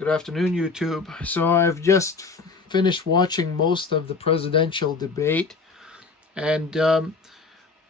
Good afternoon, YouTube. So I've just finished watching most of the presidential debate, and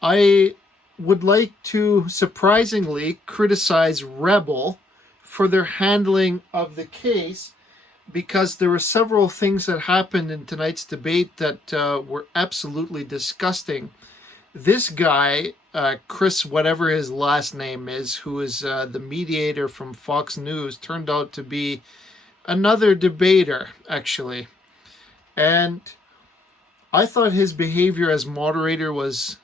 I would like to surprisingly criticize Rebel for their handling of the case because there were several things that happened in tonight's debate that were absolutely disgusting. This guy, Chris, whatever his last name is, who is the mediator from Fox News, turned out to be another debater, actually. And I thought his behavior as moderator was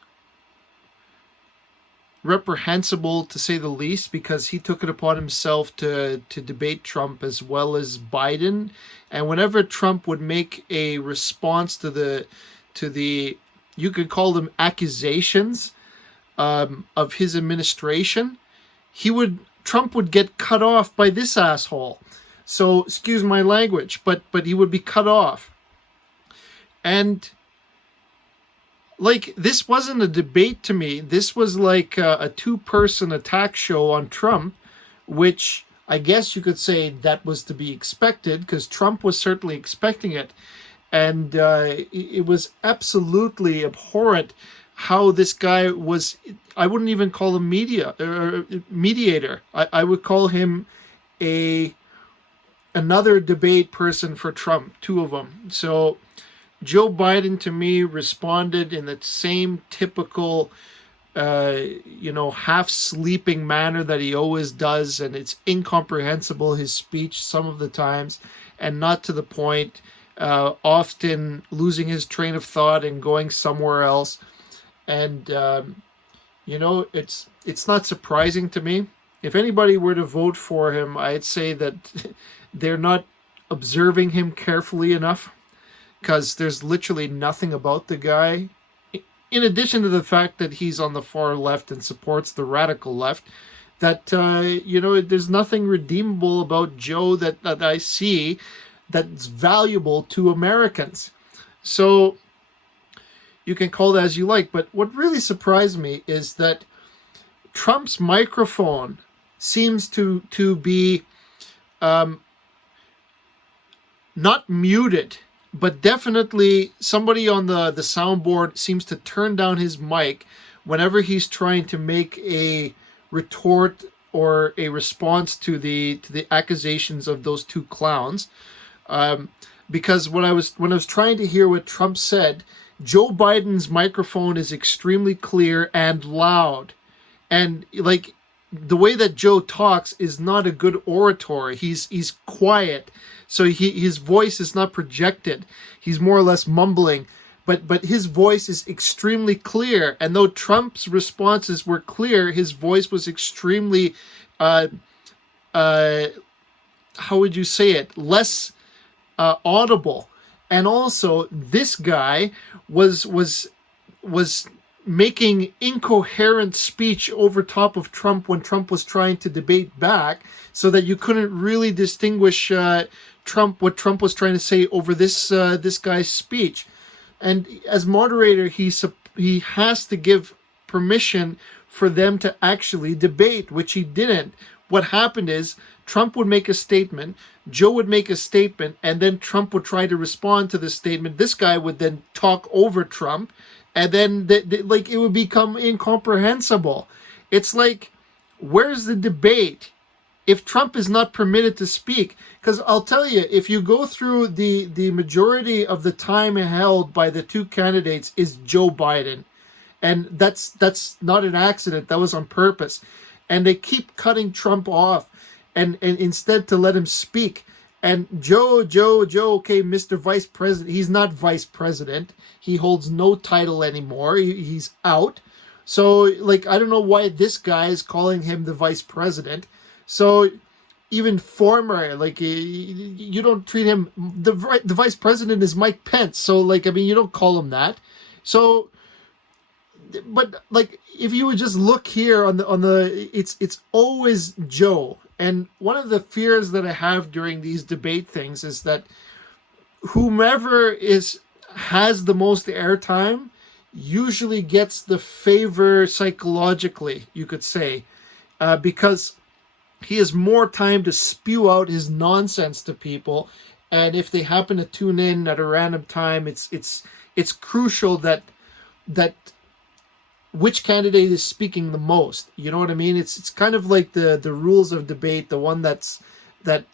reprehensible, to say the least, because he took it upon himself to debate Trump as well as Biden. And whenever Trump would make a response to the you could call them accusations of his administration, Trump would get cut off by this asshole. So excuse my language, but he would be cut off. And like, this wasn't a debate to me. This was like a two-person attack show on Trump, which I guess you could say that was to be expected, because Trump was certainly expecting it. And it was absolutely abhorrent how this guy was. I wouldn't even call him mediator. I would call him another debate person for Trump, two of them. So Joe Biden, to me, responded in the same typical, half sleeping manner that he always does. And it's incomprehensible, his speech, some of the times, and not to the point, often losing his train of thought and going somewhere else. And, it's not surprising to me. If anybody were to vote for him, I'd say that they're not observing him carefully enough, because there's literally nothing about the guy, in addition to the fact that he's on the far left and supports the radical left, that, there's nothing redeemable about Joe that I see that's valuable to Americans. So you can call that as you like, but what really surprised me is that Trump's microphone seems to be not muted, but definitely somebody on the soundboard seems to turn down his mic whenever he's trying to make a retort or a response to the accusations of those two clowns. Because when I was trying to hear what Trump said, Joe Biden's microphone is extremely clear and loud, and like, the way that Joe talks is not a good orator. He's quiet, so his voice is not projected. He's more or less mumbling, but his voice is extremely clear. And though Trump's responses were clear, his voice was extremely, how would you say it? Less audible. And also, this guy was making incoherent speech over top of Trump when Trump was trying to debate back, so that you couldn't really distinguish what Trump was trying to say over this guy's speech. And as moderator, he has to give permission for them to actually debate, which he didn't. What happened is, Trump would make a statement, Joe would make a statement, and then Trump would try to respond to the statement. This guy would then talk over Trump, and then it would become incomprehensible. It's like, where's the debate if Trump is not permitted to speak? Because I'll tell you, if you go through the majority of the time held by the two candidates is Joe Biden. And that's not an accident. That was on purpose. And they keep cutting Trump off, and instead to let him speak. And Joe, okay, Mr. Vice President. He's not Vice President. He holds no title anymore. He's out. So, like, I don't know why this guy is calling him the Vice President. So, even former, like, you don't treat him, the Vice President is Mike Pence. So, like, I mean, you don't call him that. So, but, like, if you would just look here on the it's always Joe. And one of the fears that I have during these debate things is that whomever has the most airtime usually gets the favor psychologically, you could say, because he has more time to spew out his nonsense to people, and if they happen to tune in at a random time, it's crucial that which candidate is speaking the most. You know what I mean? It's kind of like the rules of debate, the one that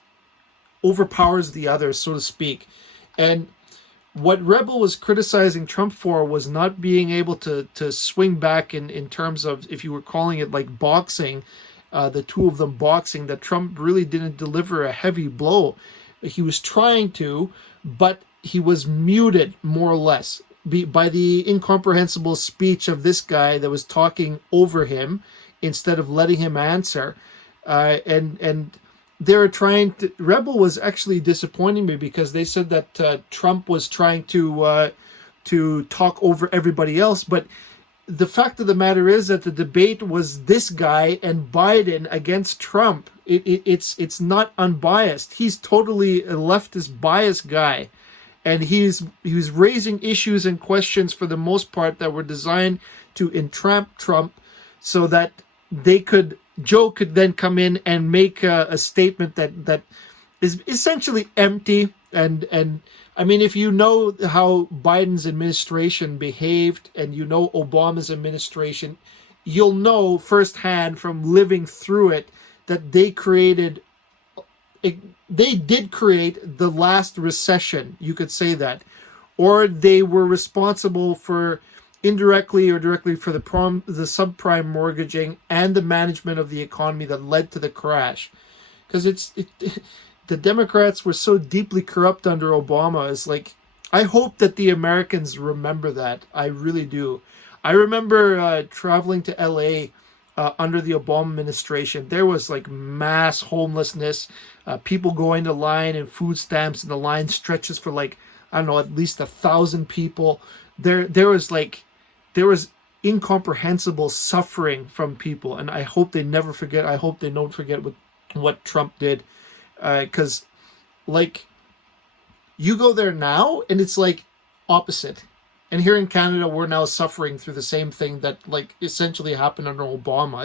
overpowers the other, so to speak. And what Rebel was criticizing Trump for was not being able to swing back in terms of, if you were calling it like boxing, the two of them boxing, that Trump really didn't deliver a heavy blow. He was trying to, but he was muted more or less by the incomprehensible speech of this guy that was talking over him instead of letting him answer. And they were trying to. Rebel was actually disappointing me because they said that Trump was trying to talk over everybody else, but the fact of the matter is that the debate was this guy and Biden against Trump. It's not unbiased. He's totally a leftist biased guy, and he was raising issues and questions for the most part that were designed to entrap Trump, so that Joe could then come in and make a statement that is essentially empty. And I mean, if you know how Biden's administration behaved and you know Obama's administration, you'll know firsthand from living through it that they did create the last recession, you could say that, or they were responsible for indirectly or directly for the subprime mortgaging and the management of the economy that led to the crash. Because the Democrats were so deeply corrupt under Obama. It's like, I hope that the Americans remember that. I really do. I remember traveling to LA under the Obama administration. There was like mass homelessness, people going to line and food stamps, and the line stretches for like, I don't know, at least 1,000 people. There was incomprehensible suffering from people, and I hope they never forget. I hope they don't forget what Trump did. Because like, you go there now and it's like opposite, and here in Canada we're now suffering through the same thing that like essentially happened under Obama.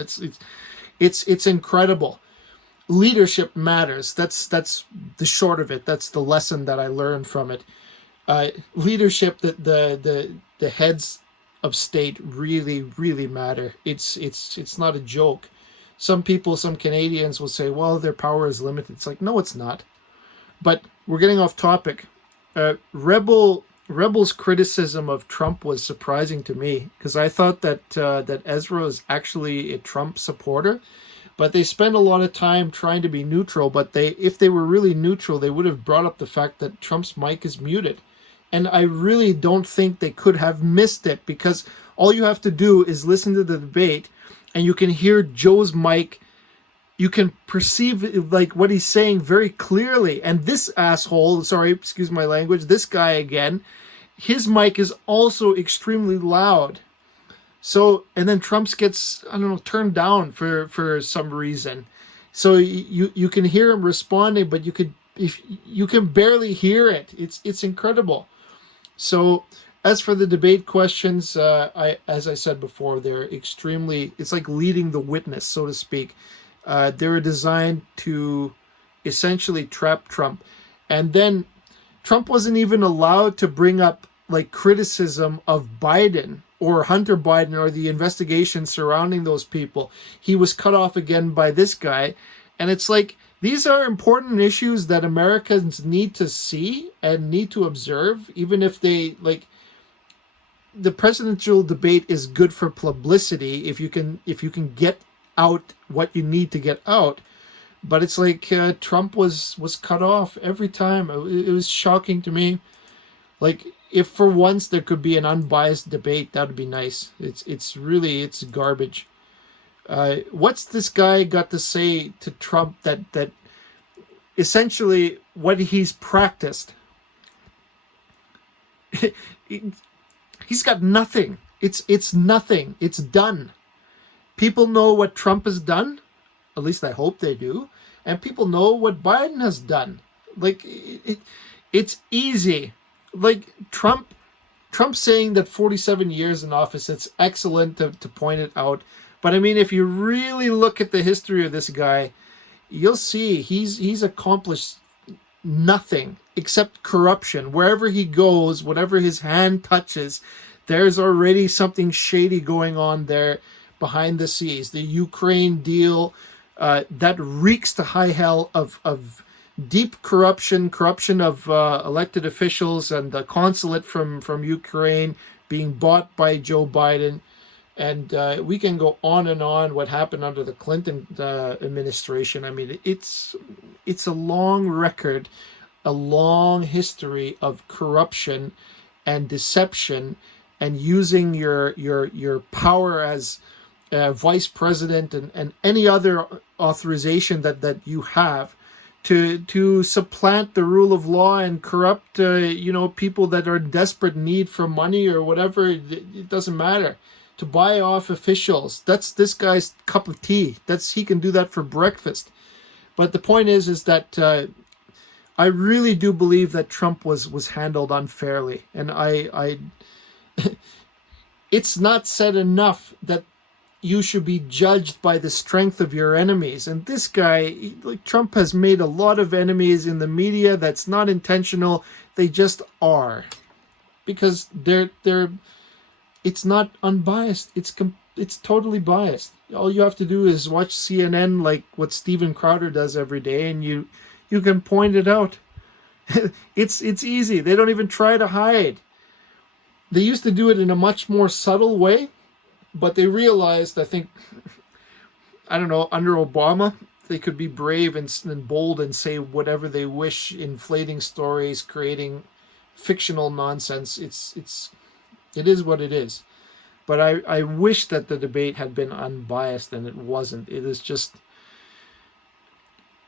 It's incredible. Leadership matters. That's the short of it. That's the lesson that I learned from it. Leadership, the heads of state really matter. It's not a joke. Some Canadians will say, well, their power is limited. It's like, no, it's not. But we're getting off topic. Rebel's criticism of Trump was surprising to me, because I thought that Ezra is actually a Trump supporter, but they spend a lot of time trying to be neutral. But if they were really neutral, they would have brought up the fact that Trump's mic is muted. And I really don't think they could have missed it, because all you have to do is listen to the debate, and you can hear Joe's mic. You can perceive like what he's saying very clearly. And this asshole, sorry, excuse my language, this guy again, his mic is also extremely loud. So, and then Trump's gets, I don't know, turned down for some reason. So you can hear him responding, but you can barely hear it. It's incredible. So, as for the debate questions, as I said before, they're extremely, it's like leading the witness, so to speak. They were designed to essentially trap Trump. And then Trump wasn't even allowed to bring up like criticism of Biden or Hunter Biden or the investigation surrounding those people. He was cut off again by this guy. And it's like, these are important issues that Americans need to see and need to observe, even if they like. The presidential debate is good for publicity if you can get out what you need to get out. But it's like Trump was cut off every time. It was shocking to me. Like, if for once there could be an unbiased debate, that would be nice. It's garbage. What's this guy got to say to Trump that essentially what he's practiced? He's got nothing. It's nothing. It's done. People know what Trump has done. At least I hope they do. And people know what Biden has done. Like, it's easy. Like, Trump saying that 47 years in office, it's excellent to point it out. But I mean, if you really look at the history of this guy, you'll see he's accomplished nothing except corruption. Wherever he goes, whatever his hand touches, there's already something shady going on there behind the scenes. The Ukraine deal, that reeks to high hell of deep corruption of elected officials, and the consulate from Ukraine being bought by Joe Biden. And we can go on and on what happened under the Clinton administration. I mean, it's a long record, a long history of corruption and deception, and using your power as vice president and any other authorization that you have to supplant the rule of law and corrupt people that are in desperate need for money or whatever. It doesn't matter. To buy off officials. That's this guy's cup of tea. He can do that for breakfast. But the point is that I really do believe that Trump was handled unfairly, and I it's not said enough that you should be judged by the strength of your enemies. And this guy, Trump, has made a lot of enemies in the media. That's not intentional. They just are, because they're. It's not unbiased. It's totally biased. All you have to do is watch CNN, like what Steven Crowder does every day, and you can point it out. It's easy. They don't even try to hide. They used to do it in a much more subtle way, but they realized, I think, I don't know, under Obama, they could be brave and bold and say whatever they wish, inflating stories, creating fictional nonsense. It is what it is. But I wish that the debate had been unbiased, and it wasn't. It is just,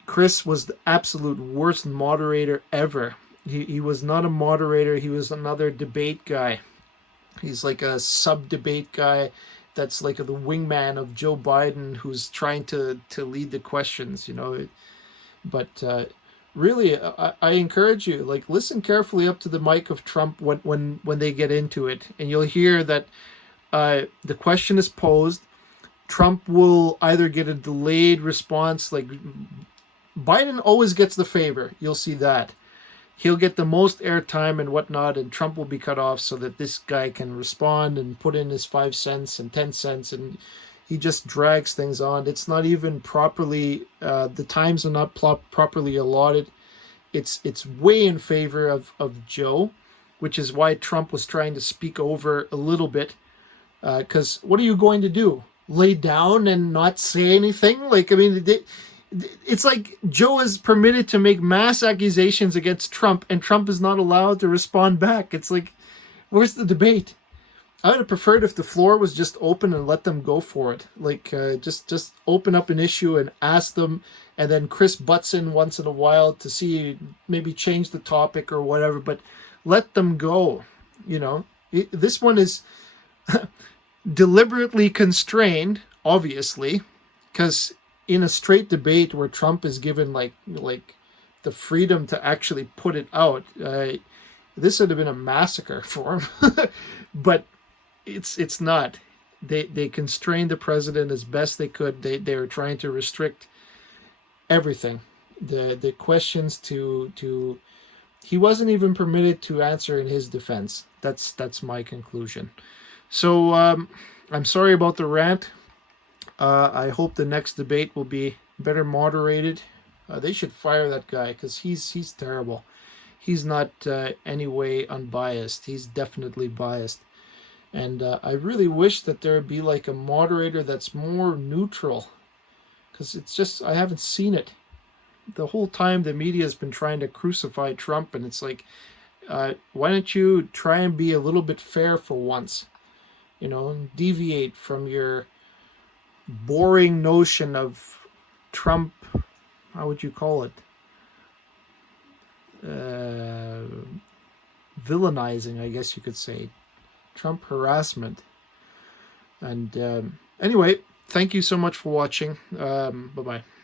Chris was the absolute worst moderator ever. He was not a moderator. He was another debate guy. He's like a sub-debate guy that's like the wingman of Joe Biden, who's trying to lead the questions, But really, I encourage you, listen carefully up to the mic of Trump when they get into it, and you'll hear that the question is posed. Trump will either get a delayed response, like Biden always gets the favor. You'll see that. He'll get the most airtime and whatnot, and Trump will be cut off so that this guy can respond and put in his 5 cents and 10 cents, and he just drags things on. It's not even properly, the times are not properly allotted. It's way in favor of Joe, which is why Trump was trying to speak over a little bit. Because what are you going to do? Lay down and not say anything? It's like Joe is permitted to make mass accusations against Trump, and Trump is not allowed to respond back. It's like, where's the debate? I would have preferred if the floor was just open and let them go for it. Just open up an issue and ask them, and then Chris butts in once in a while to see, maybe change the topic or whatever, but let them go. This one is deliberately constrained, obviously, because in a straight debate where Trump is given like the freedom to actually put it out, this would have been a massacre for him. But it's not. They constrained the president as best they could. They were trying to restrict everything. The questions to he wasn't even permitted to answer in his defense. That's my conclusion. So I'm sorry about the rant. I hope the next debate will be better moderated. They should fire that guy, because he's terrible. He's not any way unbiased. He's definitely biased. And I really wish that there would be like a moderator that's more neutral, because it's just, I haven't seen it. The whole time the media has been trying to crucify Trump, and it's like, why don't you try and be a little bit fair for once? And deviate from your boring notion of Trump, how would you call it? Villainizing, I guess you could say. Trump harassment. And anyway, thank you so much for watching. Bye-bye.